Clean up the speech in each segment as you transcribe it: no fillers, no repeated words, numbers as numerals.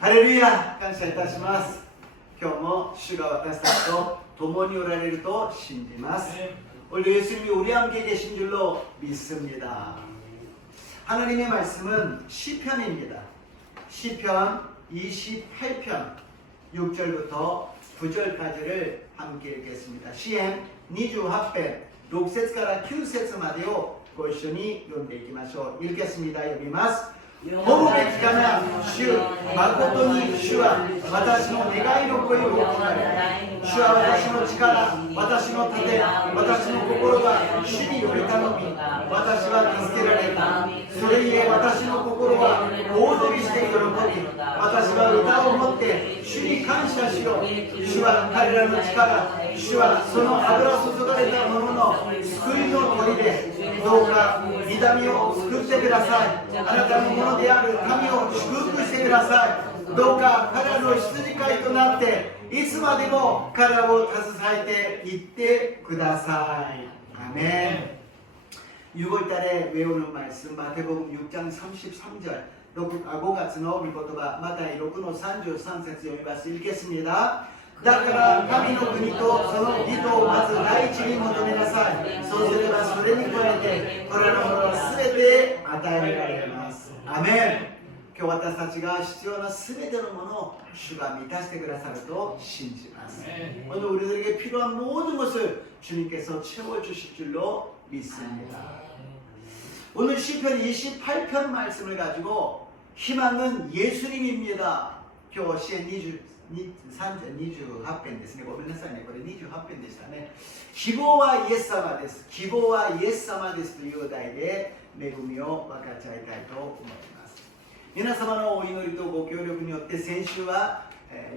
ハレルヤ、感謝いたします。今日も主が私たちと共におられると信じます。오늘 예수님이 우리 함께 계신 줄로 믿습니다. 하나님의 말씀은 시편입니다. 시편 28편 6절부터 9절까지를 함께 읽겠습니다. 시편 28편 6節から9節までをご一緒に読んでいきましょう。읽겠습니다. 読みます。褒めきかな主、誠に主は私の願いの声を聞かれ、主は私の力、私の盾、私の心が主により頼み、私は助けられた。それゆえ私の心は大飛びして喜び、私は歌を持って主に感謝しよう。主は彼らの力、主はその油注がれた者の救いの砦で、どうか痛みを救ってください。あなたのものである民を祝福してください。どうか彼らの羊飼いとなっていつまでも彼らを携えていってください。アメン。6월달에 외우는 말씀 마태복음 6장 33절 5月の御言葉マタイ6の33節読みます。읽겠습니다。だから神の国とその義とをまず第一に求めなさい。そうすればそれに加えてこれらのものは全て与えられます。アメン。今日私たちが必要な全てのものを主が満たしてくださると信じます。오늘 우리들에게 필요한 모든 것을 주님께서 채워주실 줄로 믿습니다. 오늘 시편 28편 말씀을 가지고 희망은 예수님입니다. 今日支援28編ですね。ごめんなさいね。これ28編でしたね。希望はイエス様です。希望はイエス様ですという題で恵みを分かち合いたいと思います。皆様のお祈りとご協力によって先週は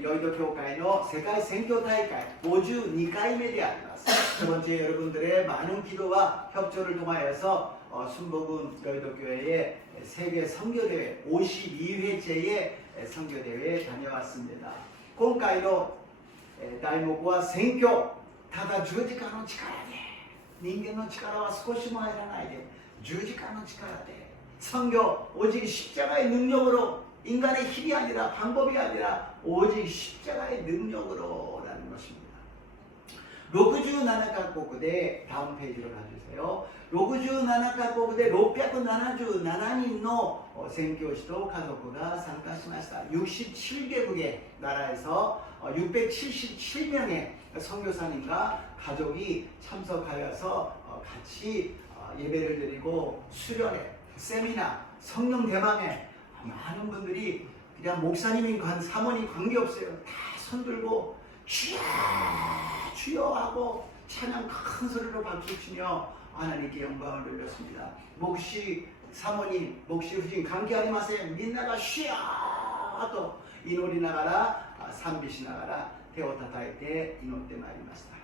여의도教会の世界宣教大会52回目であります。두 번째 여러분들의 많은 기도와 협조를 통하여서 순복음 여의도 교회의 세계 선교대회 52회째의 선교대회에 다녀왔습니다. 今回の題目は宣教。ただ十字架の力で、人間の力は少しも入らないで、十字架の力で선교 오직 십자가의 능력으로 인간의 힘이 아니라 방법이 아니라 오직 십자가의 능력으로라는 것입니다. 67カ国で 다음 페이지로 가주세요. 67カ国で677人の宣教師と家族が参加しました。67개국의 나라에서 677명의 선교사님과 가족이 참석하여서 같이 예배를 드리고 수련회, 세미나, 성령 대방에 많은 분들이 그냥 목사님인 사모님 관계없어요. 다 손들고 주여 주여 하고 찬양 큰 소리로 박수치며 하나님께 영광을 돌렸습니다. 목시 사모님, 목시 후진 관계하지 마세요. 민나가 쉬야 또祈りながら賛美しながら手を叩いて祈ってまいりました。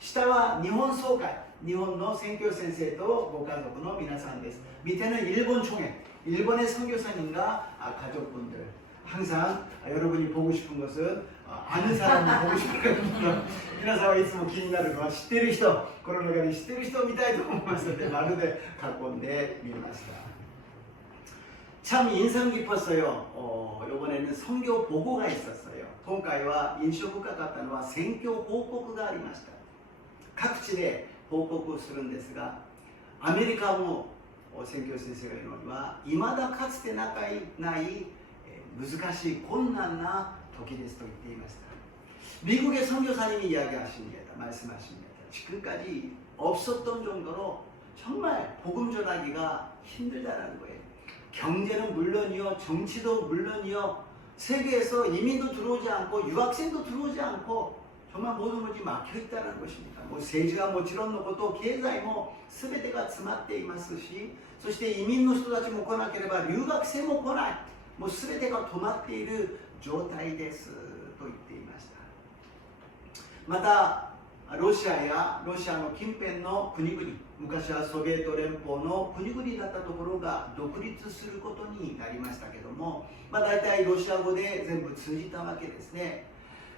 下は日本総会、日本の宣教先生とご家族の皆さんです。밑에는 일본 총회, 일본의 선교사님과 가족분들. 항상 여러분이 보고 싶은 것은 아는 사람이 보고 싶은 거예요. 皆さんはいつも気になるのは知っている人、この中に知っている人を見たいと思いますので、まるで囲んでみました。참 인상 깊었어요. 이번에는 선교 보고가 있었어요. 今回は印象深かったのは宣教報告がありました。各地で報告をするんですが、アメリカも宣教先生が言うのには、未だかつてない難しい困難な時ですと言っていました。미국의 선교사님이 이야기하십니다. 말씀하십니다. 지금까지 없었던 정도로 정말 복음 전하기가 힘들다는 거예요. 경제는 물론이요, 정치도 물론이요, 세계에서 이민도 들어오지 않고 유학생도 들어오지 않고 정말 모든 것이 막혀 있다는 것입니다. 政治はもちろんのこと、経済も全てが詰まっていますし、そして移民の人たちも来なければ留学生も来ない、もう全てが止まっている状態ですと言っていました。またロシアやロシアの近辺の国々、昔はソビエト連邦の国々だったところが独立することになりましたけども、大体ロシア語で全部通じたわけですね。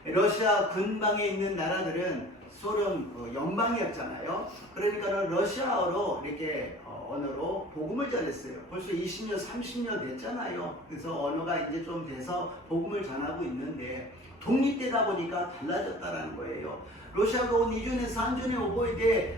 러시아 근방에 있는 나라들은 소련 연방이었잖아요. 그러니까 러시아어로 이렇게 언어로 복음을 전했어요. 벌써 20년, 30년 됐잖아요. 그래서 언어가 이제 좀 돼서 복음을 전하고 있는데 독립되다 보니까 달라졌다라는 거예요. ロシア語を20年、30年覚え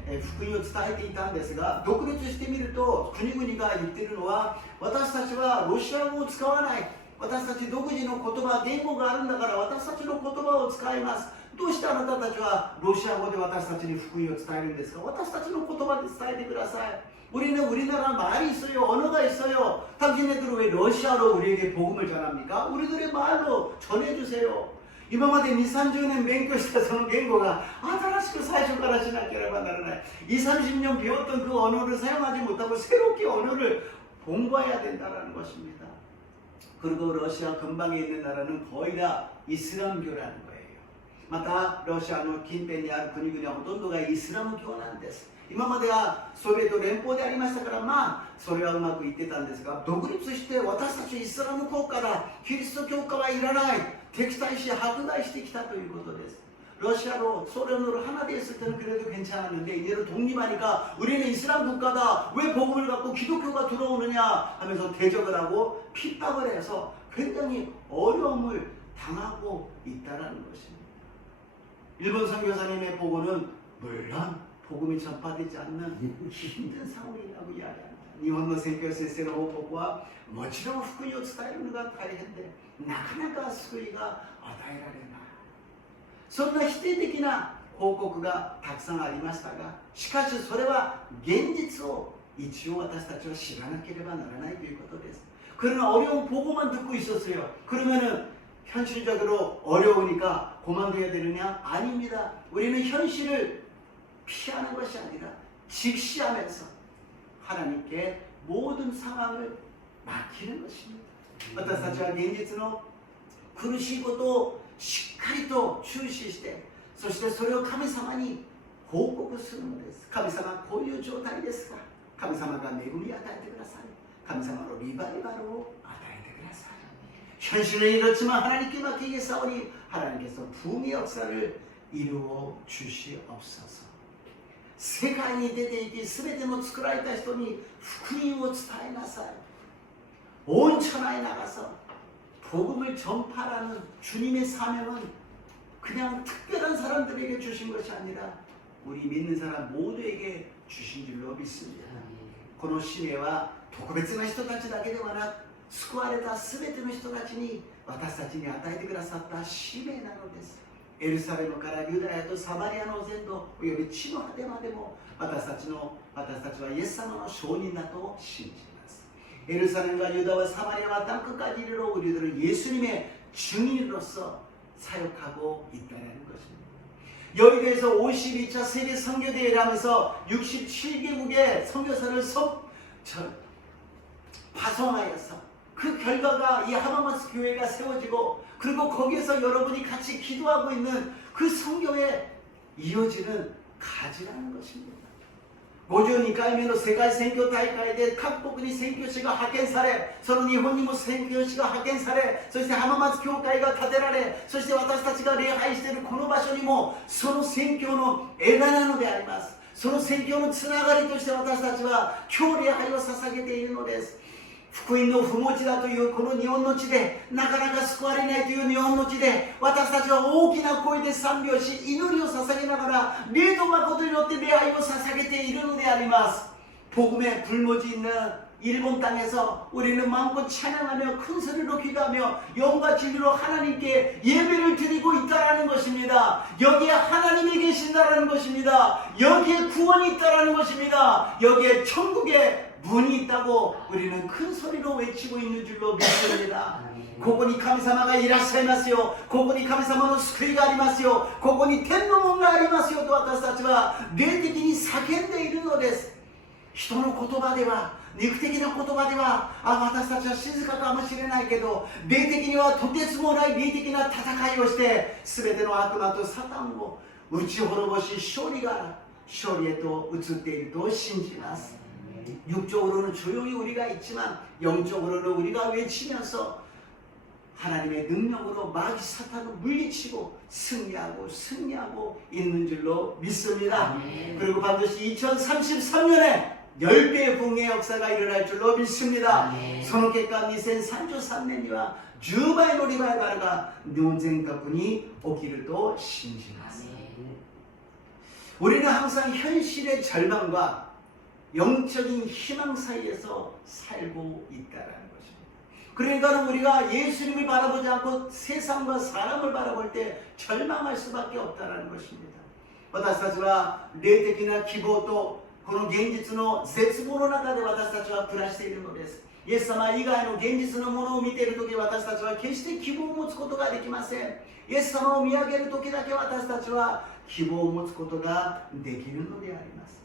て、福音を伝えていたんですが、独立してみると国々が言っているのは、私たちはロシア語を使わない。私たち独自の言葉、言語があるんだから私たちの言葉を使います。どうしてあなたたちはロシア語で私たちに福音を伝えるんですか？私たちの言葉で伝えてください。 우리는 우리나라 말이 있어요. 언어가 있어요. 당신네들은 왜 러시아로 우리에게 복음을 전합니까? 우리들의 말로 전해주세요. 今まで2、30年勉強したその言語が新しく最初からしなければならない。2、30년 배웠던 그 언어를 사용하지 못하고 새롭게 언어를 공부해야 된다는 것입니다. 그리고 러시아 근방에 있는 나라는 거의 다 이슬람교라는 거예요. またロシアの近辺にある国々はほとんどがイスラム教なんです。今まではソビエト連邦でありましたから、まあそれはうまくいってたんですが、独立して私たちイスラム国家だ、キリスト教家はいらない、敵対し迫害してきたということです。 러시아로 소련으로 하나 되었을 때는 그래도 괜찮았는데 이제는 독립하니까 우리는 이슬람 국가다, 왜 복음을 갖고 기독교가 들어오느냐 하면서 대적을 하고 핍박을 해서 굉장히 어려움을 당하고 있다는 것입니다. 일본 선교사님의 보고는 물론 복음이 전파되지 않는 힘든 상황이라고 이야기합니다. 日本の宣教先生の報告はもちろん福音を伝えるのが大変でなかなか救いが与えられない。そんな否定的な報告がたくさんありましたが、しかしそれは現実を一応私たちは知らなければならないということです。 그러나 어려운 보고만 듣고 있었어요. 그러면은 현실적으로 어려우니까 그만둬야 되느냐? 아닙니다. 우리는 현실을 피하는 것이 아니라 직시하면서 하나님께 모든 상황을 맡기는 것입니다. 私たちは現実の苦しいことをしっかりと注視して、そしてそれを神様に報告するのです。神様、こういう状態ですか？神様が恵み与えてください。神様のリバイバルを与えてください。 현실은 이렇지만 하나님께 맡기겠사오니 하나님께서 부흥의 역사를 이루어 주시옵소서. 世界に出て行き、すべての作られた人に福音を伝えなさい。온 천하에 나가서 복음을 전파라는 주님의 사명은 그냥 특별한 사람들에게 주신 것이 아니라 우리 믿는 사람 모두에게 주신 줄로 믿습니다. この使命は特別な人たちだけではなく、救われたすべての人たちに私たちに与えてくださった使命なのです。 エルサレムからユダヤとサマリアの全土および地の果てまでも私たちはイエス様の証人だと信じます。 예루살렘과 유다와 사마리아와 땅끝까지 이르러 우리들은 예수님의 증인으로서 사역하고 있다는 것입니다. 여의도에서 52차 세계 선교대회를 하면서 67개국의 선교사를 파송하여서 그 결과가 이 하마마스 교회가 세워지고, 그리고 거기에서 여러분이 같이 기도하고 있는 그 선교에 이어지는 가지라는 것입니다. 52回目の世界宣教大会で各国に宣教師が派遣され、その日本にも宣教師が派遣され、そして浜松教会が建てられ、そして私たちが礼拝しているこの場所にもその宣教の枝なのであります。その宣教のつながりとして私たちは今日礼拝を捧げているのです。 福音の不持ちだというこの日本の地で、なかなか救われないという日本の地で、私たちは大きな声で賛美をし、祈りを捧げながら霊と誠によって礼拝を捧げているのであります。 복음의 불모지 있는 일본 땅에서 우리는 마음껏 찬양하며 큰 소리로 기도하며 영과 진리로 하나님께 예배를 드리고 있다라는 것입니다. 여기에 하나님이 계신다라는 것입니다. 여기에 구원이 있다라는 것입니다. 여기에 천국의 문이 있다고 우리는 큰 소리로 외치고 있는 줄로 믿습니다. ここに神様がいらっしゃいますよ。ここに神様の救いがありますよ。ここに天の門がありますよと私たちは霊的に叫んでいるのです。人の言葉では、肉的な言葉では、私たちは静かかもしれないけど、霊的にはとてつもない霊的な戦いをして、全ての悪魔とサタンを打ち滅ぼし、勝利へと移っていると信じます。 육적으로는 조용히 우리가 있지만 영적으로는 우리가 외치면서 하나님의 능력으로 마귀 사탄을 물리치고 승리하고 있는 줄로 믿습니다. 그리고 반드시 2033년에 10배의 붕의 역사가 일어날 줄로 믿습니다. 아멘. その結果2033年には10倍のリバイバルが日本全国に起きると信じます。 우리는 항상 현실의 절망과 영적인 희망 사이에서 살고 있다는 것입니다. 그러니까 우리가 예수님을 바라보지 않고 세상과 사람을 바라볼 때 절망할 수밖에 없다는 것입니다. 私たちは霊的な希望とこの現実の絶望の中で私たちは暮らしているのです。イエス様以外の現実のものを見ているとき私たちは決して希望を持つことができません。イエス様を見上げるときだけ私たちは希望を持つことができるのであります。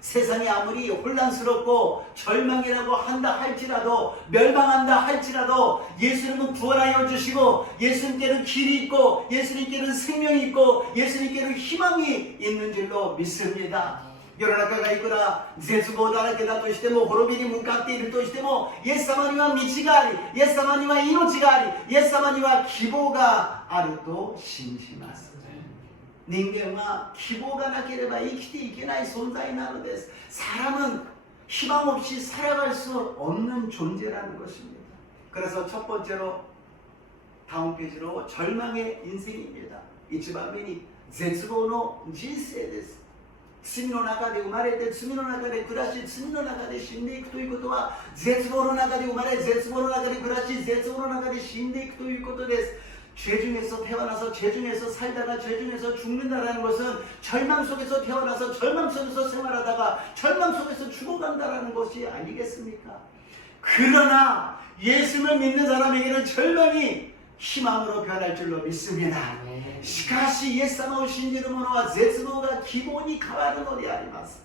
세상이 아무리 혼란스럽고 절망이라고 한다 할지라도 멸망한다 할지라도 예수님은 구원하여 주시고 예수님께는 길이 있고 예수님께는 생명이 있고 예수님께는 희망이 있는 줄로 믿습니다. 世の中がいくら絶望だらけだとしても滅びに向かっているとしてもイエス様には道がありイエス様には命がありイエス様には希望があると信じます。 人間は希望がなければ生きていけない存在なのです。 사람은 희망 없이 살아갈 수 없는 존재라는 것입니다. 그래서 첫 번째로 다음 페이지로 절망의 인생입니다. 一番目に絶望の人生です。 罪の中で生まれて罪の中で暮らし罪の中で死んでいくということは絶望の中で生まれ絶望の中で暮らし絶望の中で死んでいくということです。 죄 중에서 태어나서 죄 중에서 살다가 죄 중에서 죽는다라는 것은 절망 속에서 태어나서 절망 속에서 생활하다가 절망 속에서 죽어간다라는 것이 아니겠습니까? 그러나 예수를 믿는 사람에게는 절망이 희망으로 변할 줄로 믿습니다. しかしイエス様を信じる者は絶望が希望に変わるのであります。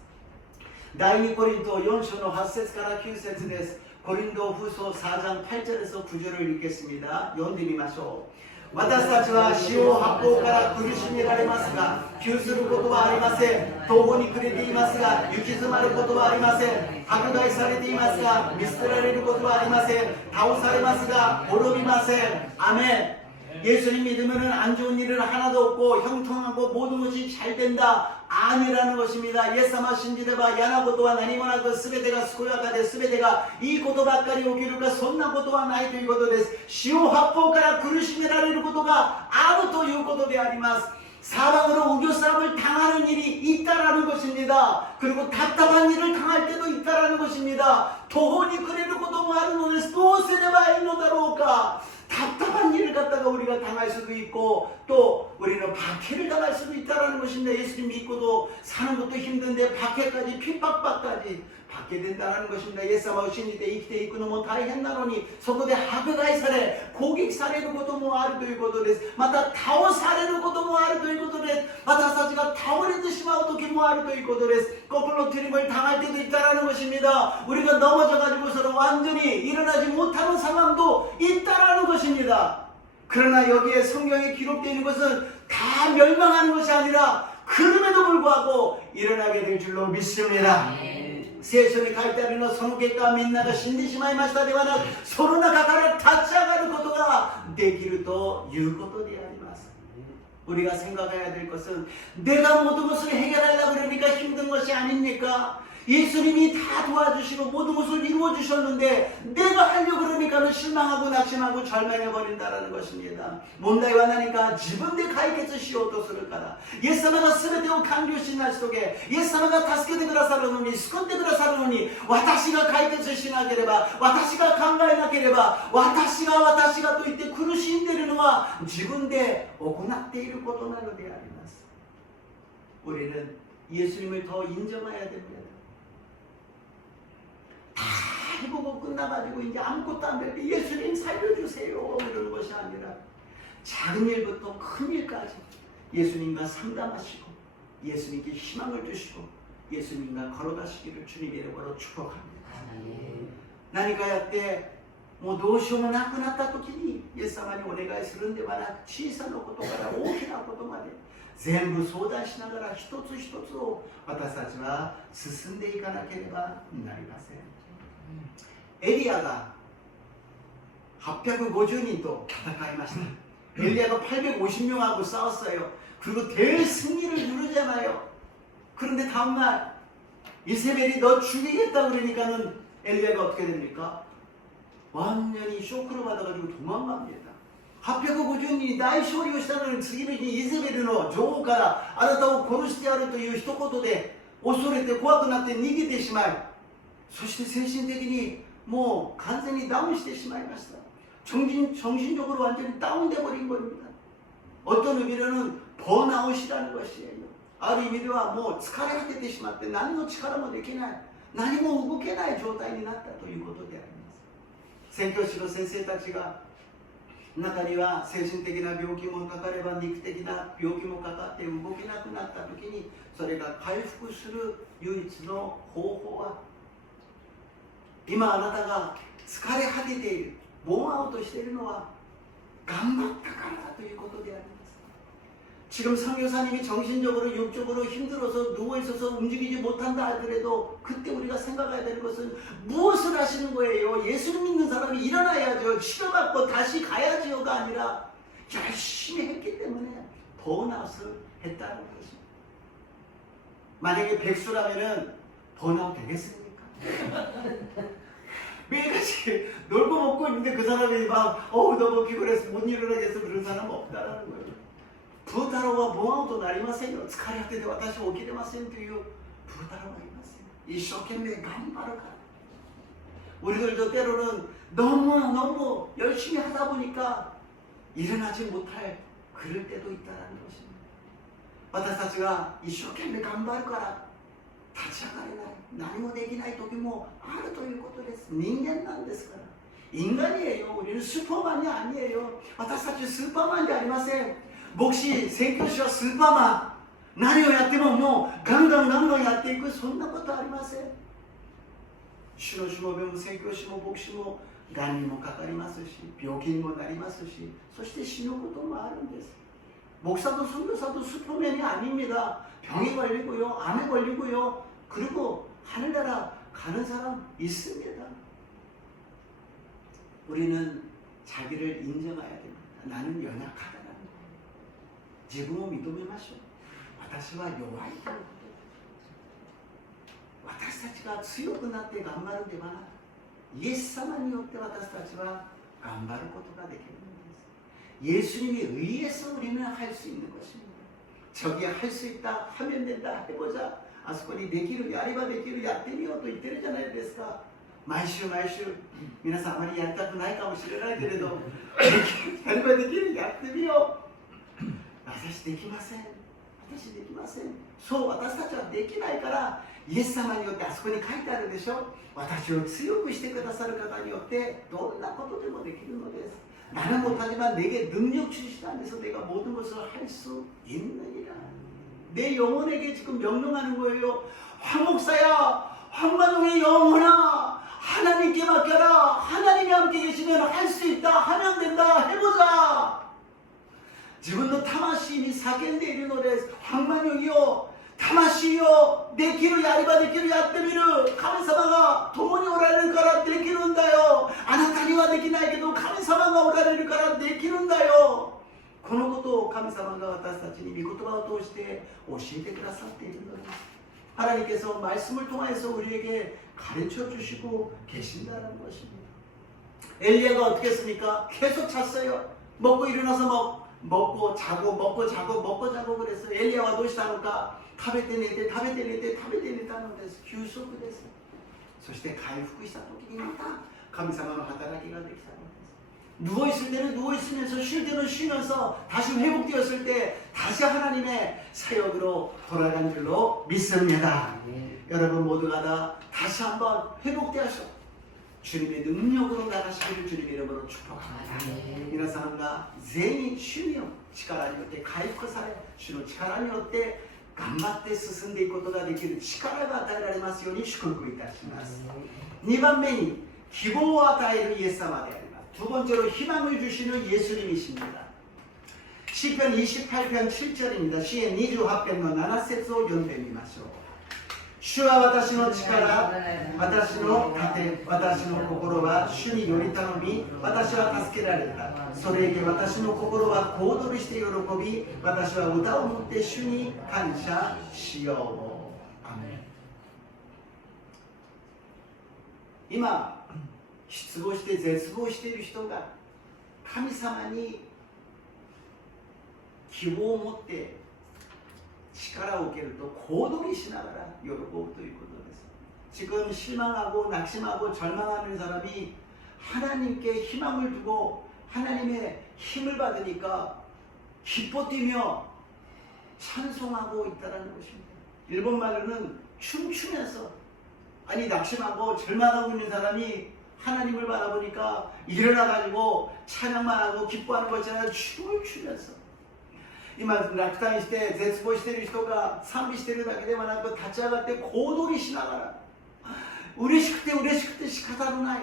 第2コリント4章の8節から9節です。 고린도 후서 4장 8절에서 9절을 읽겠습니다. 読んでみましょう。 私たちは四方八方から苦しめられますが窮することはありません。途方に暮れていますが行き詰まることはありません。迫害されていますが見捨てられることはありません。倒されますが滅びません。アメン。 예수님 믿으면 안 좋은 일은 하나도 없고 형통하고 모든 것이 잘 된다. 아니라는 것입니다. イエス様を信じれば嫌なことは何もなく全てが健やかで全てがいいことばっかり起きるかそんなことはないということです。四方八方から苦しめられることがあるということであります。 사방으로 우겨싸움을 당하는 일이 있다라는 것입니다. 그리고 답답한 일을 당할 때도 있다라는 것입니다. 도혼이 그래도 것도 많은 오늘 도세네바 이노다로우까 답답한 일을 갖다가 우리가 당할 수도 있고 또 우리는 박해를 당할 수도 있다라는 것입니다. 예수님 믿고도 사는 것도 힘든데 박해까지 핍박까지 받게 된다는 것입니다. イエス様を信じて生きていくのも大変なのにそこで迫害され攻撃されることもあるということです。また倒されることもあるということです。私たちが倒れてしまう時もあるということです。 거꾸로 트림을 당할 때도 있다라는 것입니다. 우리가 넘어져가지고서는 완전히 일어나지 못하는 상황도 있다라는 것입니다. 그러나 여기에 성경에 기록되어 있는 것은 다 멸망하는 것이 아니라 그럼에도 불구하고 일어나게 될 줄로 믿습니다. 聖書に書いてあるのはその結果みんなが死んでしまいましたではなくその中から立ち上がることができるということであります。 우리가 생각해야 될 것은 내가 모든 것을 해결하려고 그러니까 힘든 것이 아닙니까? 예수님이 다 도와주시고 모든 것을 이루어주셨는데 내가 하려고 그러니까 실망하고 낙심하고 절망해버린다는 것입니다. 문제가何か自分で解決しようとするから イエス様が全てを完了しなしとけイエス様が助けてくださるのに救ってくださるのに私が解決しなければ私が考えなければ私がと言って苦しんでいるのは自分で行っていることなのであります。 우리는 예수님을 더 인정해야 됩니다. 다 해보고 끝나가지고 이제 아무것도 안 될 때 예수님 살려주세요 이러는 것이 아니라 작은 일부터 큰 일까지 예수님과 상담하시고 예수님께 희망을 주시고 예수님과 걸어가시기를 주님의 이름으로 축복합니다. 何かやってもうどうしようもなくなった時にイエス様にお願いするんではなく小さなことから大きなことまで全部相談しながら一つ一つを私たちは進んでいかなければなりません。 엘리야가 850人と戦いました。 엘리야가 850명하고 싸웠어요. 그리고 대승리를 누르잖아요. 그런데 다음날 이세벨이 너 죽이겠다 그러니까는 엘리야가 어떻게 됩니까? 완전히 쇼크를 받아가지고 도망갑니다. 850人大勝利をしたのに次の日にイゼベルの女王からあなたを殺してやるという一言で恐れて怖くなって逃げてしまい、そして精神的にもう完全にダウンしてしまいました。 정신적으로 완전히 다운돼 버린 겁니다. 어떤 의미로는 번아웃이라는 것이에요. ある意味ではもう疲れ果ててしまって何の力もできない、何も動けない状態になったということであります。宣教師の先生たちが中には精神的な病気もかかれば肉的な病気もかかって動けなくなった時にそれが回復する唯一の方法は、今あなたが疲れ果てている、ボーンアウトしているのは頑張ったからだということであります。 지금 선교사님이 정신적으로 육적으로 힘들어서 누워있어서 움직이지 못한다 하더라도 그때 우리가 생각해야 되는 것은 무엇을 하시는 거예요? 예수를 믿는 사람이 일어나야죠. 치료받고 다시 가야지요가 아니라 열심히 했기 때문에 번아웃을 했다는 것입니다. 만약에 백수라면은 번아웃 되겠습니까? 매일같이 놀고 먹고 있는데 그 사람이 막 너무 피곤해서 못 일어나겠어 그런 사람은 없다라는 거예요. プー太郎はボーンアウトになりませんよ。疲れ果てて私は起きれませんというプー太郎はいません。一生懸命頑張るから。 우리들도 때로는 너무 열심히 하다 보니까 일어나지 못할 그럴 때도 있다는 것입니다. 私たちが一生懸命頑張るから立ち上がれない、何もできない時もあるということです。人間なんですから。 인간이에요. 우리는 슈퍼만이 아니에요. 私たちスーパーマンじゃありません。 牧師、宣教師はスーパーマン。何をやってももうガンガンやっていく、そんなことありません。主のしもべも宣教師も牧師もがんにもかかりますし、病気にもなりますし、そして死ぬこともあるんです。 목사도 선교사도 슈퍼맨이 아닙니다. 병에 걸리고요, 암에 걸리고요, 그리고 하늘나라 가는 사람 있습니다. 우리는 자기를 인정해야 됩니다. 나는 연약하다라는 거예요. 自分を認めましょう。私は弱いということです。私たちが強くなって頑張るではなく、イエス様によって私たちは頑張ることができるのです。 예수님에 의해서 우리는 할 수 있는 것입니다. 저기 할 수 있다, 하면 된다, 해보자. あそこにできる、やればできる、やってみようと言ってるじゃないですか。毎週皆さんあまりやりたくないかもしれないけれど、やればできる、やってみよう。 私できません。私できません。そう私たちはできないから、イエス様によってあそこに書いてあるでしょ。私を強くしてくださる方によってどんなことでもできるのです。 나는 못하지만 내게 능력 주시다는 데서 내가 모든 것을 할 수 있느니라. 내 영혼에게 지금 명령하는 거예요. 황 목사야, 황만웅의 영혼아, 하나님께 맡겨라. 하나님이 함께 계시면 할 수 있다, 하면 된다, 해보자. 自分の魂に叫んでいるのです。황만웅이요,魂よ、できる、やればできる、やってみる。神様が共におられるからできるんだよ。あなたにはできないけど神様がおられるからできるんだよ。このことを神様が私たちに御言葉を通して教えてくださっているのです。 하나님께서 말씀을 통해서 우리에게 가르쳐 주시고 계신다는 것입니다. 엘리야가 어떻게 했습니까? 계속 잤어요. 먹고 일어나서 먹고 자고 그랬어요. 엘리야와どうしたのか? 食べて寝てたのです。休息です。そして回復した時にまた神様の働きができたのです。 누워있을 때는 누워있으면서 쉴 때는 쉬면서 다시 회복되었을 때 다시 하나님의 사역으로 돌아간 줄로 믿습니다. 여러분 모두가 다 다시 한번 회복되어서 주님의 능력으로 나가시기를 주님의 이름으로 축복합니다. 皆さんが全員主の力によって回復され、主の力によって頑張って進んでいくことができる力が与えられますように祝福いたします。 2番目に希望を与えるイエス様であります。 두 번째로 희망을 주시는 예수님이십니다. 시편 28편 7절입니다. 시의 28編の7節を読んでみましょう。主は私の力、私の盾、私の心は主により頼み、私は助けられた。それゆえ私の心は小躍りして喜び、私は歌を持って主に感謝しよう。アメン。今失望して絶望している人が神様に希望を持って力を受けると小躍りしながら喜ぶということです。 지금 실망하고 낙심하고 절망하는 사람이 하나님께 희망을 두고 하나님의 힘을 받으니까 기뻐 뛰며 찬송하고 있다는 것입니다. 일본말로는 춤추면서, 아니 낙심하고 절망하고 있는 사람이 하나님을 바라보니까 일어나가지고 찬양만 하고 기뻐하는 것처럼 춤을 추면서, 今落胆して絶望している人が賛美しているだけではなく立ち上がって小躍りしながら嬉しくて嬉しくて仕方のない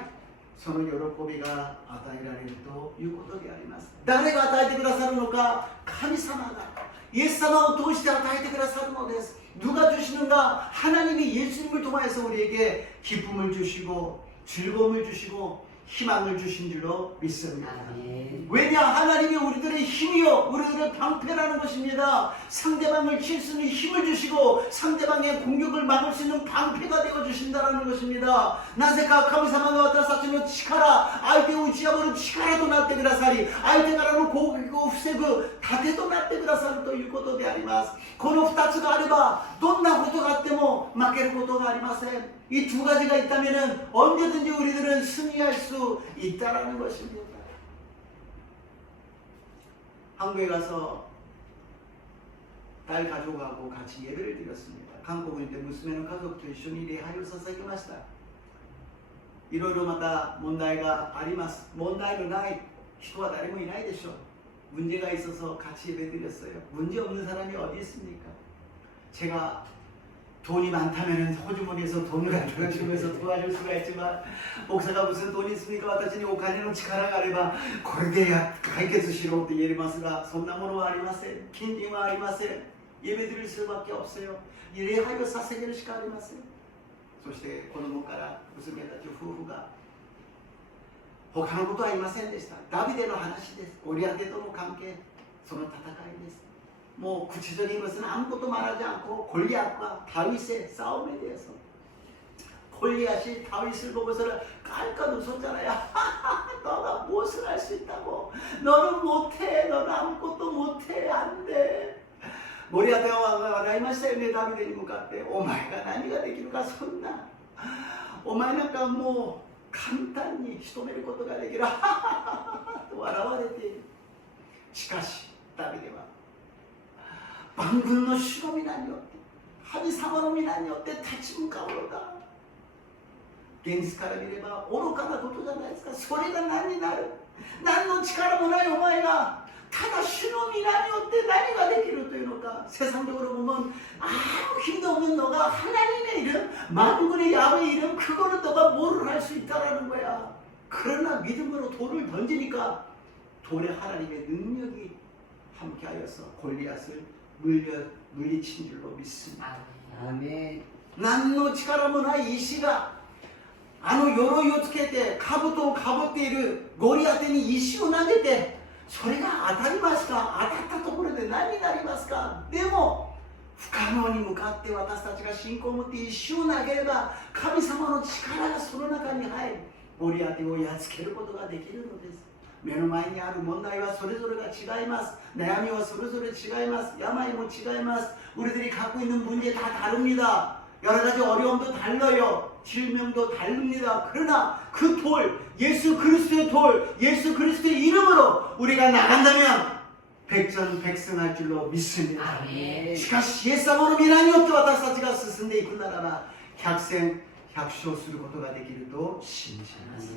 その喜びが与えられるということであります。誰が与えてくださるのか、神様がイエス様を通して与えてくださるのです。 누가 주시는가? 하나님이 예수님을 통해서 우리에게 기쁨을 주시고 즐거움을 주시고 희망을 주신 줄로 믿습니다. 왜냐? 하나님이 우리들의 힘이요 우리들의 방패라는 것입니다. 상대방을 칠 수 있는 힘을 주시고 상대방의 공격을 막을 수 있는 방패가 되어 주신다는 것입니다. なぜか神様が私たちの力、相手を打ち破る力となってくださり、相手からの攻撃を防ぐ盾となってくださるということであります。この2つがあればどんなことがあっても負けることがありません。 이 두 가지가 있다면 언제든지 우리들은 승리할 수 있다라는 것입니다. 한국에 가서 딸 가족하고 같이 예배를 드렸습니다. 한국에 있을 때娘の家族と一緒に礼拝を捧げました。いろいろまた問題があります。問題のない人は誰もいないでしょう。 문제가 있어서 같이 예배 드렸어요. 문제 없는 사람이 어디 있습니까? 제가 돈이 많다면 호주머니에서 돈을 가져가시면서 도와줄 수가 있지만 목사가 무슨 돈이 있습니까? 私にお金の力があればこれで解決しろと言えますがそんなものはありません。金品はありません。예배 드릴 수밖에 없어요.礼拝を捧げるしかありません。そして子供から娘たち夫婦が他のことはありませんでした。ダビデの話です。ゴリアテとの関係、その戦いです。 뭐 구체적인 것은 아무것도 말하지 않고 골리앗과 다윗의 싸움에 대해서 골리앗이 다윗을 보고서는 깔깔 웃었잖아요. 너가 무엇을 할 수 있다고? 너는 못해. 너는 아무것도 못해. 안 돼. ゴリアテは笑いましたよね。ダビデに向かってお前が何ができるか。そんなお前なんかもう簡単に仕留めることができると笑われている。しかしダビデは 万軍の主の皆によって神様の皆によって立ち向かうのだ。現実から見れば愚かなことじゃないですか。それが何になる。何の力もないお前がただ主の皆によって何ができるというのか。 세상적으로 보면 아무 힘도 없는 너가 하나님의 이름, 만군의 야훼의 이름, 그거는 너가 뭐를 할 수 있다라는 거야. 그러나 믿음으로 돌을 던지니까 돌에 하나님의 능력이 함께하여서 골리앗을 물리친 줄로 믿습니다. 아멘. 何の力もない石が鎧をつけて兜をかぶっているゴリアテに石を投げてそれが当たりますか。当たったところで何になりますか。でも不可能に向かって私たちが信仰を持って石を投げれば神様の力がその中に入りゴリアテをやっつけることができるのです。 目の前にある問題はそれぞれが違います。悩みはそれぞれ違います。病も違います。 우리들이 갖고 있는 문제 다 다릅니다. 여러 가지 어려움도 달라요. 질병도 다릅니다. 그러나 그 돌, 예수 그리스도의 돌, 예수 그리스도의 이름으로 우리가 나간다면 백전백승할 줄로 믿습니다. 아멘. しかしイエス様の皆によって私たちが進んでいくならば百戦百勝することができると信じます。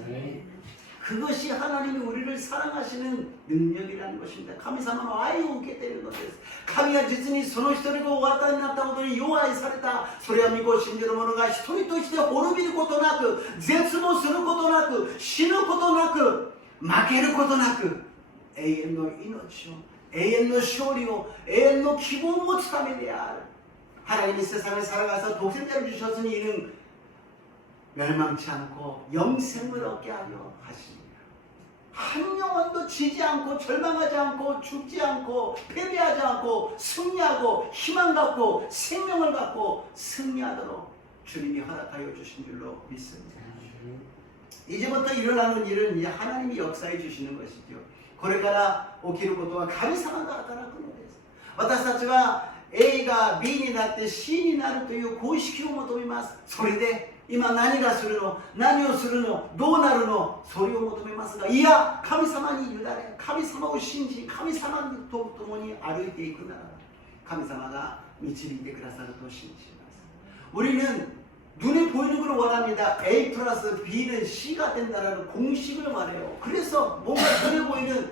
그것이 하나님이 우리를 사랑하시는 능력이라는 것입니다. 神様の愛を受けているのです。神が実にその一人がお与えになったことに弱いされた。それは御子を信じる者が一人として滅びることなく、絶望することなく、死ぬことなく、負けることなく、永遠の命を、永遠の勝利を、永遠の希望を持つためである。 하나님이 세상을 살아가서 독생자를 주셨으니 이는 멸망치 않고 영생을 얻게 하려 하십니다. 한 영혼도 지지 않고 절망하지 않고 죽지 않고 패배하지 않고 승리하고 희망 갖고 생명을 갖고 승리하도록 주님이 허락하여 주신 줄로 믿습니다. 이제부터 일어나는 일은 하나님이 역사해 주시는 것이죠. これから起きることは神様が働くのです。私たちは A が B になって C になるという公式を求めます。それで今何がするの、何をするの、どうなるの、それを求めますが、いや、神様に委ね、神様を信じ、神様と共に歩いていくなら神様が導いてくださると信じます。 우리는 눈에 보이는 걸 원합니다. A 플러스 B는 C가 된다는 공식을 말해요. 그래서 뭔가 눈에 보이는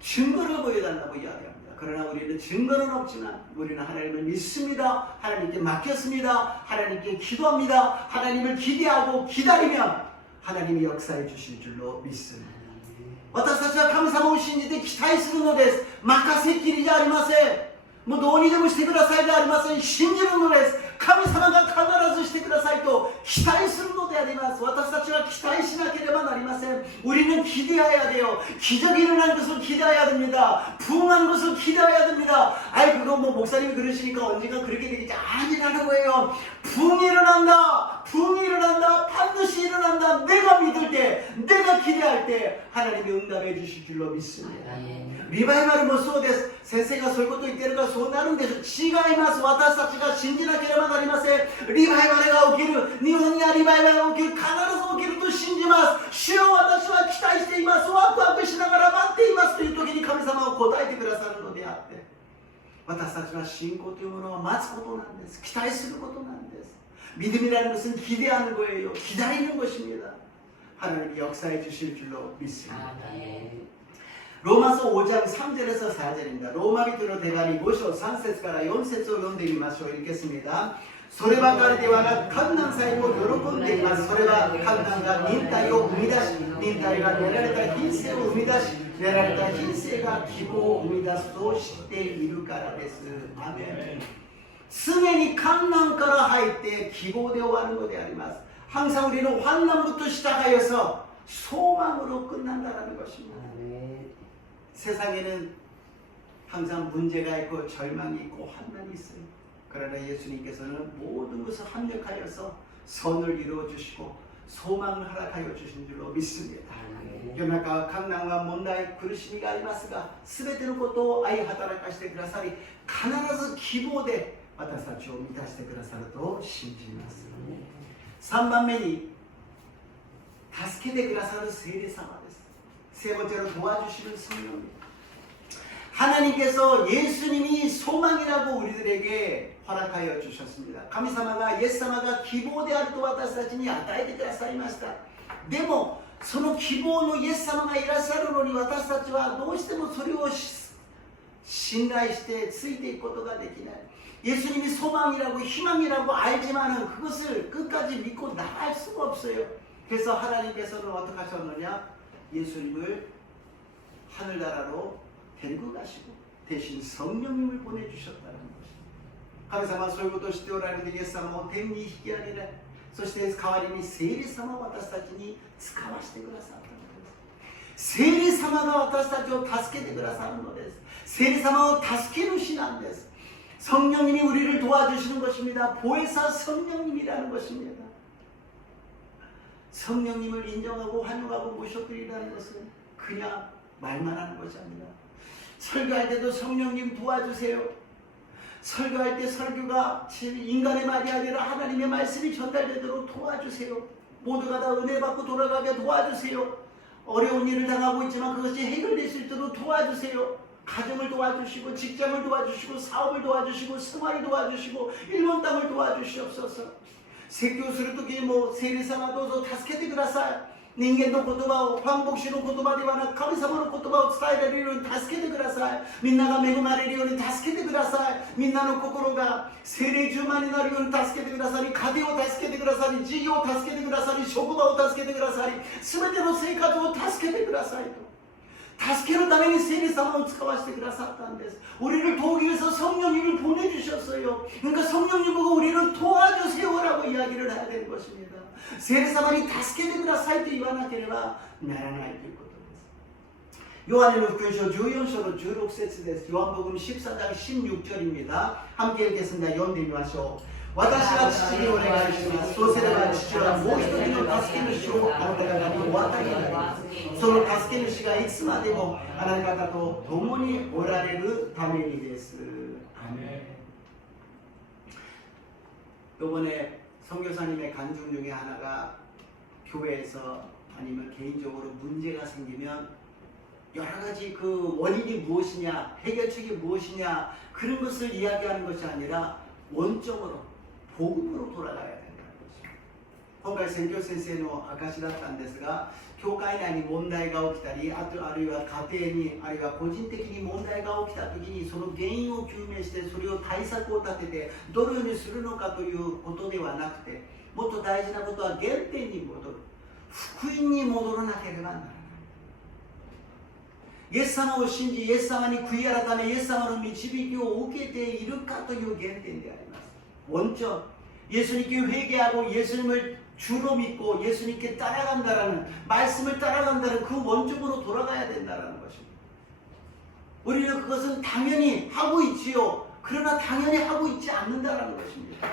증거를 보여달라고 이야기합니다. 그러나 우리는 증거는 없지만 우리는 하나님을 믿습니다. 하나님께 맡겼습니다. 하나님께 기도합니다. 하나님을 기대하고 기다리면 하나님이 역사해 주실 줄로 믿습니다. 私たちは神様を信じて期待するのです。任せっきりじゃありません。もうどうにでもしてくださいではありません。信じるのです。神様が必ずしてくださいと期待するのであります。私たちは期待しなければなりません。 우리는 기대해야 돼요. 기적이 일어나는 것을 기대해야 됩니다. 부흥하는 것을 기대해야 됩니다. 아이 그거 뭐 목사님이 그러시니까 언젠가 그렇게 되겠지. 아니라는 거예요. 부흥이 일어난다. 부흥이 일어난다. 반드시 일어난다. 내가 믿을 때, 내가 기대할 때 하나님이 응답해 주실 줄로 믿습니다. リバイバルもそうです。先生がそういうことを言っているからそうなるんです。違います。私たちが信じなければなりません。リバイバルが起きる。日本にはリバイバルが起きる。必ず起きると信じます。主よ、私は期待しています。ワクワクしながら待っていますという時に神様は答えてくださるのであって、私たちは信仰というものは待つことなんです。期待することなんです。 믿음이라는 것은 기대하는 거예요. 기다리는 것입니다. 하나님이 역사해 주실 줄로 믿습니다. 로마서 5장 3절에서 4절입니다. 로마人の手紙5章3節から4節を読んでみましょう。읽겠습니다. そればかりではなく観難さえも喜んでいます。それは観難が忍耐を生み出し、忍耐が練られた品性を生み出し、練られた品性が希望を生み出すと知っているからです。アメン。 常に観難から入って希望で終わるのであります。 항상 우리는 환난부터 시작하여서 소망으로 끝난다는 것입니다. 세상에는 항상 문제가 있고 절망이 있고 환난이 있어요. 그러나 예수님께서는 모든 것을 합력하여서 선을 이루어 주시고 소망을 허락하여 주신 줄로 믿습니다. 世の中は困難は問題苦しみがありますが、全てのことを愛働かしてくださり、必ず希望で私たちを満たしてくださると信じます。 3番目に助けてくださる聖霊様です。 세 번째로 도와주시는 성령입니다. 하나님께서 예수님이 소망이라고 우리들에게 허락하여 주셨습니다. 神様がイエス様が希望であると私たちに与えてくださいました。でもその希望のイエス様がいらっしゃるのに私たちはどうしてもそれを信頼してついていくことができない。 예수님이 소망이라고 희망이라고 알지만은 그것을 끝까지 믿고 나갈 수가 없어요. 그래서 하나님께서는 어떻게 하셨느냐? 예수님을 하늘나라로 데리고 가시고 대신 성령님을 보내주셨다는 것입니다. 神様はそういうことをしておられるイエス様を天に引き上げられ、そして代わりに聖霊様を私たちに使わせてくださったのです。聖霊様が私たちを助けてくださるのです。聖霊様を助ける主なんです。 성령님이 우리를 도와주시는 것입니다. 보혜사 성령님이라는 것입니다. 성령님을 인정하고 환영하고 모셔드리라는 것은 그냥 말만 하는 것이 아니라 설교할 때도 성령님 도와주세요. 설교할 때 설교가 인간의 말이 아니라 하나님의 말씀이 전달되도록 도와주세요. 모두가 다 은혜 받고 돌아가게 도와주세요. 어려운 일을 당하고 있지만 그것이 해결될 수 있도록 도와주세요. 가정을 도와주시고 직장을 도와주시고 사업을 도와주시고 생활을 도와주시고 일본 땅을 도와주시옵소서. 説教する時にも聖霊様どうぞ助けてください。人間の言葉をファン牧師の言葉ではなく神様の言葉を伝えられるように助けてください。みんなが恵まれるように助けてください。みんなの心が聖霊充満になるように助けてくださり、家庭を助けてくださり、事業を助けてくださり、職場を助けてくださり、全ての生活を助けてくださいと。 助けるために聖霊様を使わせてくださったんです。 우리를 도우기 위해서 성령님을 보내주셨어요. 그러니까 성령님 보고 우리를 도와주세요라고 이야기를 해야 되는 것입니다. 聖霊様に助けてくださいと言わなければならないということです。 요한의福音書 14장 16節です。 요한복음 14장 16절입니다. 함께 읽겠습니다. 読んでみましょう.私は父にお願いします。そうすれば父はもう一人の助け主をあなた方にお与えになります。その助け主がいつまでもあなた方と共におられるためにです。요번에 선교사님의 간증 중에 하나가 교회에서 아니면 개인적으로 문제가 생기면 여러가지 그 원인이 무엇이냐, 해결책이 무엇이냐, 그런 것을 이야기하는 것이 아니라 원점으로 복음으로 돌아가야 된다는 것입니다. 今回宣教先生の証だったんですが、教会内に問題が起きたり、あるいは家庭に、あるいは個人的に問題が起きたときに、その原因を究明して、それを対策を立てて、どのようにするのかということではなくて、もっと大事なことは原点に戻る。福音に戻らなければならない。イエス様を信じ、イエス様に悔い改め、イエス様の導きを受けているかという原点であります。원점, 예수님께 회개하고 예수님을 주로 믿고 예수님께 따라간다라는, 말씀을 따라간다는 그 원점으로 돌아가야 된다는 것입니다. 우리는 그것은 당연히 하고 있지요. 그러나 당연히 하고 있지 않는다는 것입니다.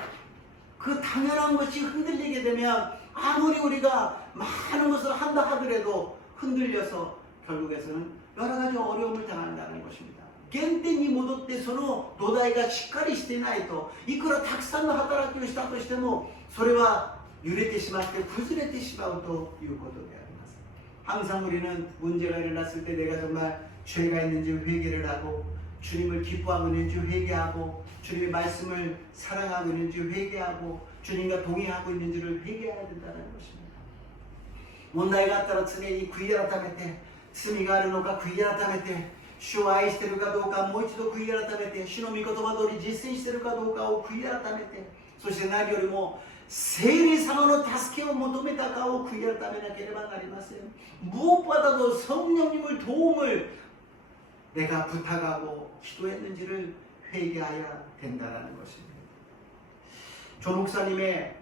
그 당연한 것이 흔들리게 되면 아무리 우리가 많은 것을 한다 하더라도 흔들려서 결국에서는 여러 가지 어려움을 당한다는 것입니다. 原点に戻ってその土台がしっかりしてないと、いくらたくさんの働きをしたとしても、それは揺れてしまって崩れてしまうということであります。 항상 우리는 문제가 일어났을 때 내가 정말 죄가 있는지 회개를 하고, 주님을 기뻐하고 있는지 회개하고, 주님의 말씀을 사랑하고 있는지 회개하고, 주님과 동의하고 있는지를 회개해야 된다는 것입니다. 問題があったら常に悔い改めて、罪があるのか悔い改めて、主を愛しているかどうかもう一度悔い改めて、主の御言葉通り実践しているかどうかを悔い改めて、そして何よりも聖霊様の助けを求めたかを悔い改めなければなりません。 무엇보다도 성령님을 도움을 내가 부탁하고 기도했는지를 회개해야 된다는 것입니다. 조 목사님의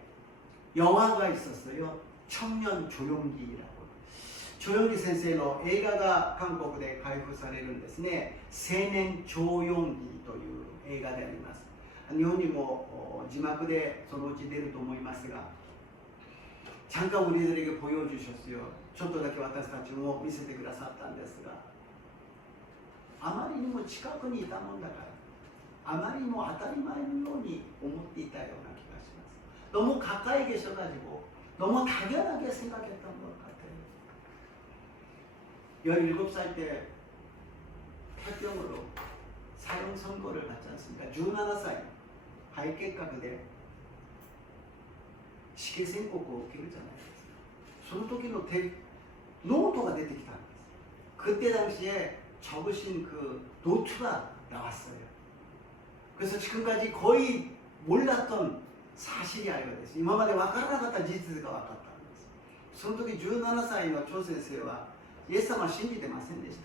영화가 있었어요. 청년 조용기라고. ジョヨンギ先生の映画が韓国で開封されるんですね。青年ジョヨンギという映画であります。日本にも字幕でそのうち出ると思いますが、잠깐 우리들에게 보여주셨어요. ちょっとだけ私たちも見せてくださったんですが、あまりにも近くにいたもんだから、あまりにも当たり前のように思っていたような気がします。 너무 가까이 계셔가지고 너무 당연하게 생각했던 것 같아요. 17살 때 폐병으로 사형 선고를 받지 않습니까? 17살 하이케카 그대死刑宣告を受けるじゃないですか。その時のノートが出てきたんです。 그때 당시에 적으신 그 노트가 나왔어요. 그래서 지금까지 거의 몰랐던 사실이 알려졌어요. 今までわからなかった事実がわかったんです。その時17歳の張先生はイエス様は信じてませんでし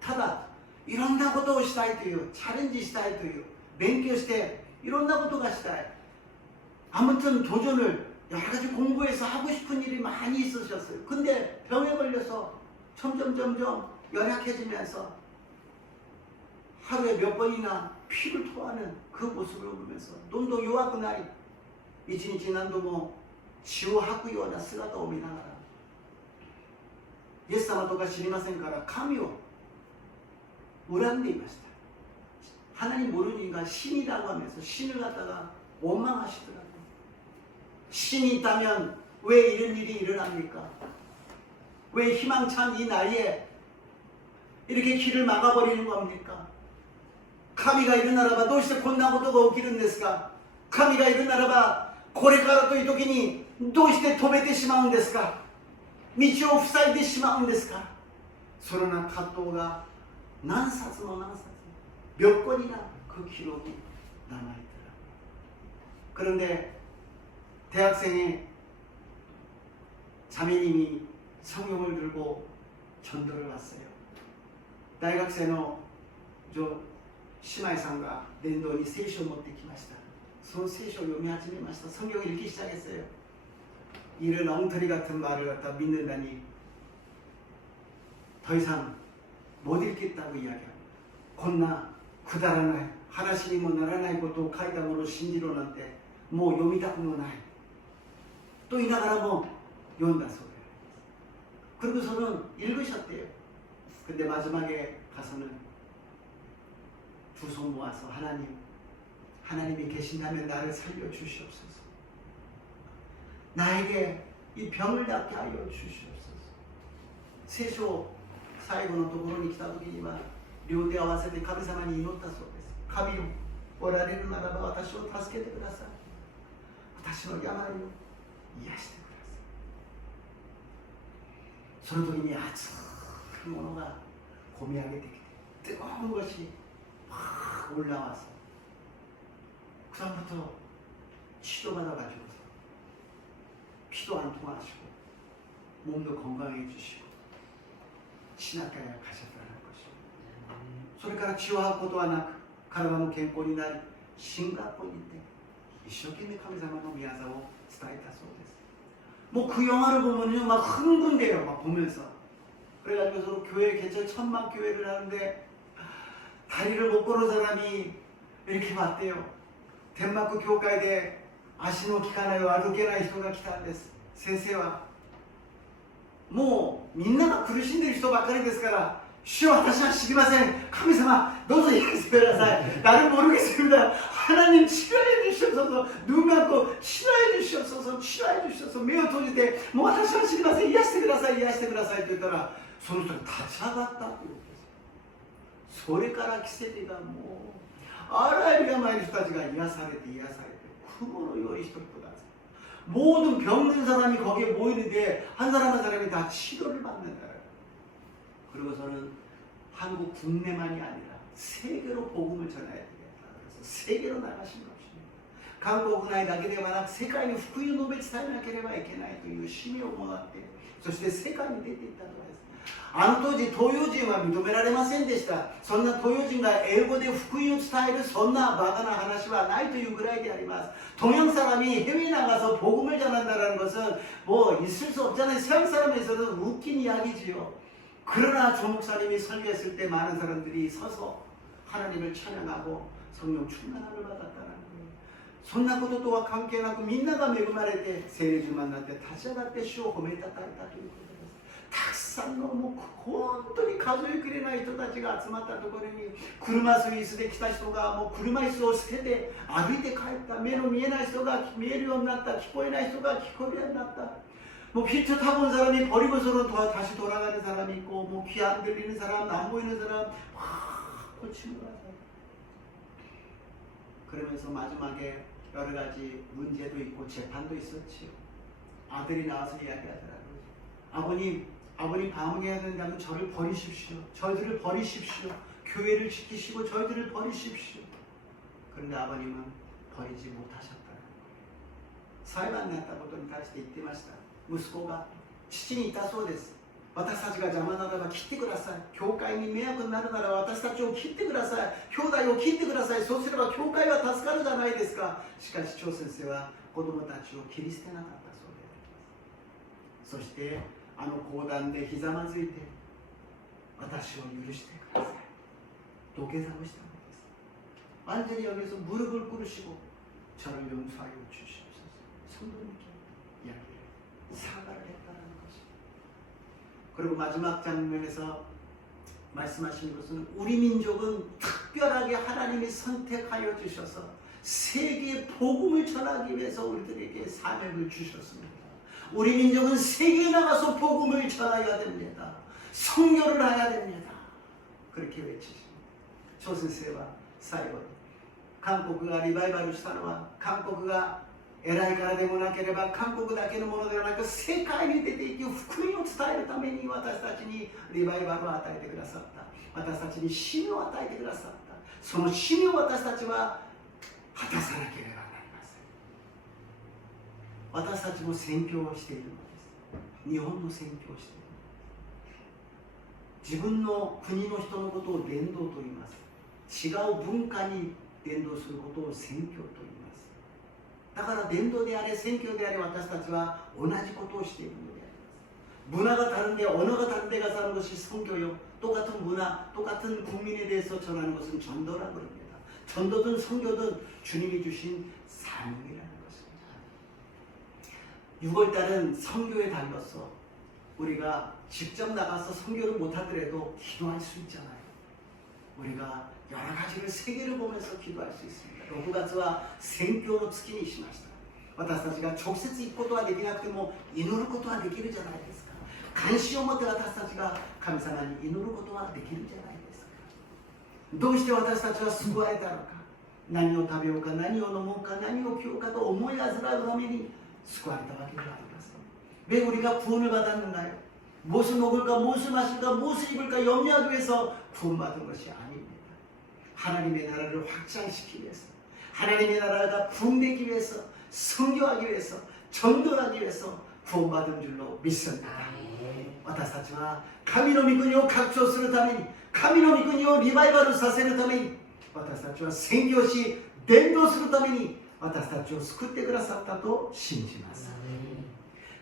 た。ただいろんなことをしたいという、チャレンジしたいという、勉強していろんなことがしたい。 아무튼 도전을 여러 가지 공부해서 하고 싶은 일이 많이 있으셨어요. 근데 병에 걸려서 점점 연약해지면서 하루에 몇 번이나 피를 토하는 그 모습을 보면서 돈도弱くなり、一日何度も血を吐くような姿を見ながら、イエス様とか知りませんから神を恨んでいました。 하나님 모르니까 신이라고 하면서 신을 갖다가 원망하시더라고요. 신이 있다면 왜 이런 일이 일어납니까? 왜 희망찬 이 나이에 이렇게 길을 막아버리는 겁니까? 神がいるならばどうしてこんなことが起きるんですか? 神がいるならばこれからという時にどうして止めてしまうんですか? 道を塞いでしまうんですか? そのような葛藤が何冊も何冊も몇 번이나 그 기록이 남아있더라. 그런데 대학생의 자매님이 성경을 들고 전도를 왔어요. 大学生の姉妹さんが伝道に聖書を持ってきました。その聖書を読み始めました。 성경을 읽기 시작했어요. 이런 엉터리 같은 말을 갖다 믿는다니 더 이상 못 읽겠다고 이야기합니다. こんなくだらない話にもならないことを書いたものを信じろなんてもう読みたくもないと言いながらも読んだそうです。 그리고서는 읽으셨대요. 근데 마지막에 가서는 두 손 모아서 하나님이 계신다면 나를 살려주시옵소서. 나에게 이 병을 낫게 하여 주시옵소서. 聖書最後のところに来た時には両手を合わせて神様に祈ったそうです。神よ、おられるならば私を助けてください。私の病を癒してください。その時に熱いものがこみ上げてきて뜨거운 것이 막 올라와서 그 다음부터 치료받아가지고서 피도 안 통하시고 몸도 건강해지시고 신학교에 가셨다는 것입니다. それから血を吐くことはなく体も健康になり進学校に行って一生懸命神様の御業を伝えたそうです。 뭐 그 영화를 보면요 막 흥분돼요. 막 보면서. 그래가지고 교회 개척 천막 교회를 하는데 다리를 못 걸은 사람이 이렇게 왔대요. 덴마크 교회에 아시노 기가나요 아르게나이人が来たんです。先生はもうみんなが苦しんでいる人ばっかりですから 주여私は知りません. 神様, どうぞ癒してください. 나는 모르겠습니다. 하나님 치료해 주시옵소서. 눈 감고 치료해 주시옵소서. 치료해 주시옵소서. 目を閉じてもう私は知りません. 癒してください. 癒してくださいと言ったらその人が立ち上がったということです。それから奇跡がもうあらゆる病の人たちが癒されて癒されて雲のように人々が 모든 병든 사람이 거기에 모이는데 한 사람 한 사람이 다 치료를 받는다. 그리고서는 한국 국내만이 아니라 세계로 복음을 전해야 되겠다. 그래서 세계로 나가신 것입니다. 한국内だけではなく世界に福音を述べ伝えなければいけないという使命をもらってそして世界に出ていったのです。あの当時東洋人は認められませんでした。そんな東洋人が英語で福音を伝えるそんなバカな話はないというぐらいであります。 동양 사람이 해외 나가서 복음을 전한다는 것은 뭐 있을 수 없잖아요. 서양 사람에서는 웃긴 이야기지요. 그러나 조 목사님이 설교했을 때 많은 사람들이 서서 하나님을 찬양하고 성령 충만함을 받았다는 거예요. そんなこととは関係なくみんなが恵まれて聖霊充満になって立ち上がって主を褒めたたえたということです。たくさんのもう本当に数えきれない人たちが集まったところに車椅子で来た人がもう車椅子を捨てて歩いて帰った。目の見えない人が見えるようになった。聞こえない人が聞こえるようになった。 뭐 휠체어 타고 온 사람이 버리고서는 다시 돌아가는 사람이 있고 뭐 귀 안 들리는 사람, 안 보이는 사람 고치는 거야. 그러면서 마지막에 여러 가지 문제도 있고 재판도 있었지요. 아들이 나와서 이야기하더라고요. 아버님 반응해야 된다면 저를 버리십시오. 저희들을 버리십시오. 교회를 지키시고 저희들을 버리십시오. 그런데 아버님은 버리지 못하셨다는 거예요. 사회반 났다고 다시言ってました. 息子が父に言ったそうです。私たちが邪魔ならば切ってください。教会に迷惑になるなら私たちを切ってください。兄弟を切ってください。そうすれば教会は助かるじゃないですか。しかし張先生は子供たちを切り捨てなかったそうであります。そしてあの講談でひざまずいて私を許してください。土下座をしたのです。 완전히 여기서 무릎을 꿇으시고 저를 용서하여 주시옵소서. 성도님께 이야기를 사과를 했다는 것입니다. 그리고 마지막 장면에서 말씀하시는 것은 우리 민족은 특별하게 하나님이 선택하여 주셔서 세계에 복음을 전하기 위해서 우리들에게 사명을 주셨습니다. 우리 민족은 세계에 나가서 복음을 전해야 됩니다. 선교를 해야 됩니다. 그렇게 외치십니다. 조先生は最後に韓国がリバイバルしたのは韓国が偉いからでもなければ韓国だけのものではなく世界に出ていき福音を伝えるために私たちにリバイバルを与えてくださった。私たちに使命を与えてくださった。その使命を私たちは果たさなければなりません。私たちも宣教をしているのです。日本の宣教をしている。自分の国の人のことを伝道と言います。違う文化に伝道することを宣教と言います。だから伝道であれ宣教であれ私たちは同じことをしているのであります。 문화가 다른데 언어가 다른데 가서 하는 것이 선교요. 똑같은 문화, 똑같은 국민에 대해서 전하는 것은 전도라고 합니다. 전도든 선교든 주님이 주신 사명이라는 것입니다. 6월달은 선교의 달로서 우리가 직접 나가서 선교를 못하더라도 기도할 수 있잖아요. 우리가 여러 가지를 세계를 보면서 기도할 수 있습니다. 6月は宣教の月にしました。私たちが直接行くことはできなくても祈ることはできるじゃないですか。関心を持って私たちが神様に祈ることはできるじゃないですか。どうして私たちは救われたのか、何を食べようか、何を飲もうか、何を着ようかと思い煩うために救われたわけではありません。왜 우리가 구원을 받았는가요? 무엇을 먹을까, 무엇을 마실까, 무엇을 입을까 염려하기 위해서 구원받은 것이 아닙니다. 하나님의 나라를 확장시키기 위해서, 하나님의 나라가 부흥되기 위해서, 선교하기 위해서, 전도하기 위해서 구원받은 줄로 믿습니다. 私たちは神の御国を拡張するために、神の御国をリバイバルさせるために、私たちは宣教し伝道するために私たちを救ってくださったと信じます。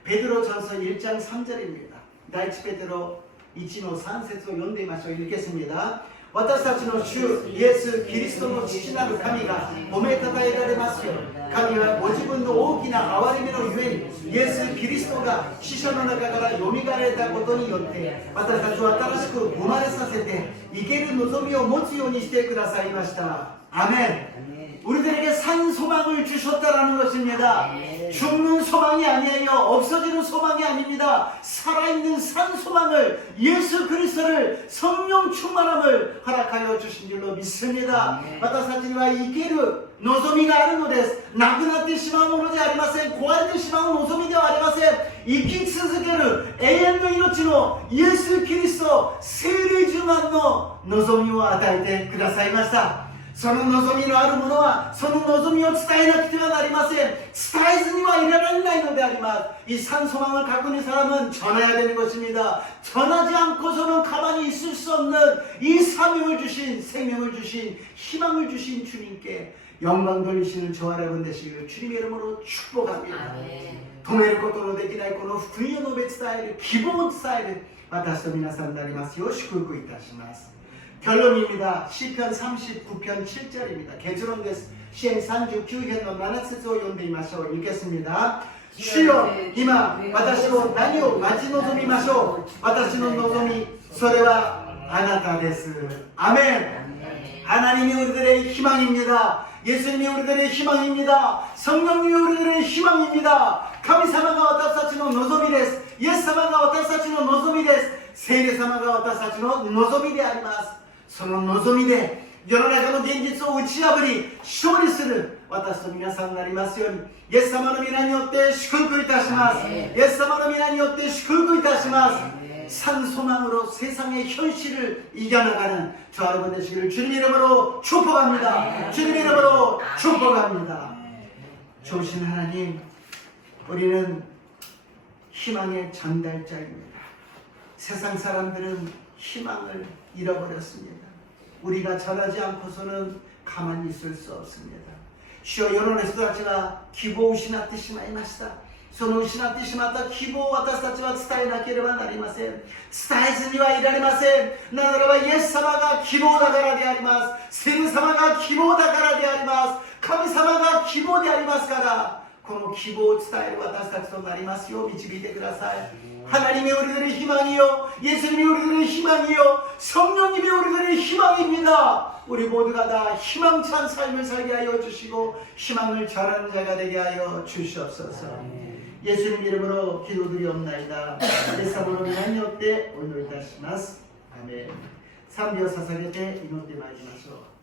ペテロ전서 1장 3절입니다. 第一ペテロ 1の3節を読んでみましょう。읽겠습니다. 私たちの主イエス・キリストの父なる神が褒めたたえられますよ。神はご自分の大きな憐れみのゆえにイエス・キリストが死者の中からよみがえられたことによって私たちを新しく生まれさせて生ける望みを持つようにしてくださいました。아멘. 우리들에게 산 소망을 주셨다라는 것입니다. 죽는 소망이 아니에요. 없어지는 소망이 아닙니다. 살아있는 산 소망을, 예수 그리스도를, 성령 충만함을 허락하여 주신 줄로 믿습니다. 私たちには生ける望みがあるのです。なくなってしまうものではありません。壊れてしまう望みではありません。生き続ける永遠の命のイエス・キリスト、聖霊充満の望みを与えてくださいました。その望みのある者はその望みを伝えなくてはなりません。伝えずにはいられないのであります。이 산 소망을 갖고 있는 사람은 전해야 되는 것입니다. 전하지 않고서는 가만히 있을 수 없는 이 사명을 주신, 생명을 주신, 희망을 주신 주님께 영광 돌리시는 저와 여러분 되시기를 주님의 이름으로 축복합니다. 止めることのできないこの福音を述べ伝える、希望を伝える私と皆さんになりますよう祝福いたします。 결론입니다. 시편 39편 7절입니다. 개주론です. 시편 39編の7節を読んでみましょう. 읽겠습니다. 주여今私を何を待ち望みましょう. 私の望みそれはあなたです. 아멘. 하나님이 우리들의 희망입니다. 예수님이 우리들의 희망입니다. 성령님이 우리들의 희망입니다. 神様が私たちの望みです。イエス様が私たちの望みです。聖霊様が私たちの望みであります。その望みで世の中の現実を打ち破り勝利する私と皆さんになりますようにイエス様の皆によって祝福いたします。イエス様の皆によって祝福いたします。산 소망으로 세상의 현실을 이겨나가는 저 여러분 되시기를 주님 이름으로 축복합니다. 주님 이름으로 축복합니다. 좋으신 하나님, 우리는 희망의 전달자입니다. 세상 사람들은 희망을 잃어버렸습니다. 우리가 전하지 않고서는 가만히 있을 수 없습니다. 주여世の人たちは希望を失ってしまいました。その失ってしまった希望を私たちは伝えなければなりません。伝えずにはいられません。ならばイエス様が希望だからであります。聖霊様が希望だからであります。神様が希望でありますから、この希望を伝える私たちとなりますよう導いてください。 하나님이 우리들의 희망이요, 예수님이 우리들의 희망이요, 성령님이 우리들의 희망입니다. 우리 모두가 다 희망찬 삶을 살게 하여 주시고 희망을 전하는 자가 되게 하여 주시옵소서. 예수님 이름으로 기도드리옵나이다. 예수님으로皆によってお祈りいたします。アメン。賛美を捧げて祈ってまいりましょう。